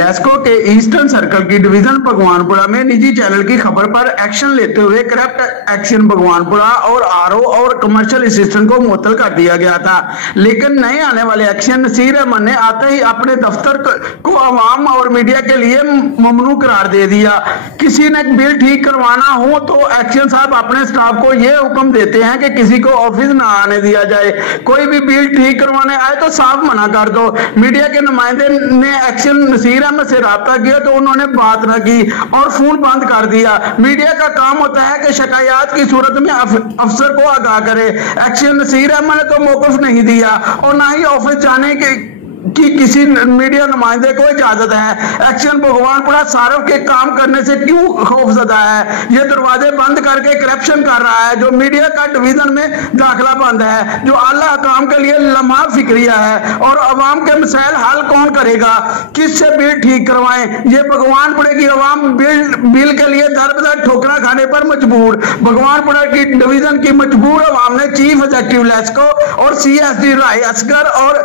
लेस्को के eastern circle की division Bhagwanpura में निजी चैनल की खबर पर एक्शन लेते हुए करप्ट एक्शन भगवानपुरा और आरओ और कमर्शियल असिस्टेंट को मुअत्तल कर दिया गया था। लेकिन नए आने वाले एक्शन नसीर अहमद ने आते ही अपने दफ्तर को आवाम और मीडिया के लिए ममनू करार दे दिया। किसी ने बिल ठीक करवाना हो तो एक्शन साहब अपने स्टाफ को यह हुक्म देते हैं कि किसी को ऑफिस ना आने दिया जाए। कोई भी बिल ठीक करवाने आए तो साफ मना कर दो। मीडिया के नुमाइंदे ने एक्शन नसीर अहमद से राब्ता किया तो उन्होंने बात न की और फोन बंद कर दिया। मीडिया का काम होता है कि शिकायत की सूरत में अफसर को आगाह करे। एक्शन नसीर अहमद ने तो मौकफ नहीं दिया और ना ही ऑफिस जाने की किसी मीडिया नुमाइंदे को इजाजत है। एक्शन भगवानपुरा सारफ के काम करने से क्यों खौफजदा है? ये दरवाजे बंद करके करप्शन कर रहा है। जो मीडिया का डिवीजन में दाखिला बंद है, जो आला काम के लिए लम्हा फिक्रिया है और अवाम के मसाइल हल कौन करेगा? किससे बिल ठीक करवाएं? ये भगवानपुरे की अवाम बिल के लिए दर बदर ठोकरा खाने पर मजबूर। भगवानपुरा की डिवीजन की मजबूर अवाम ने चीफ एग्जीक्यूटिव लेस्को और CSD राय असगर और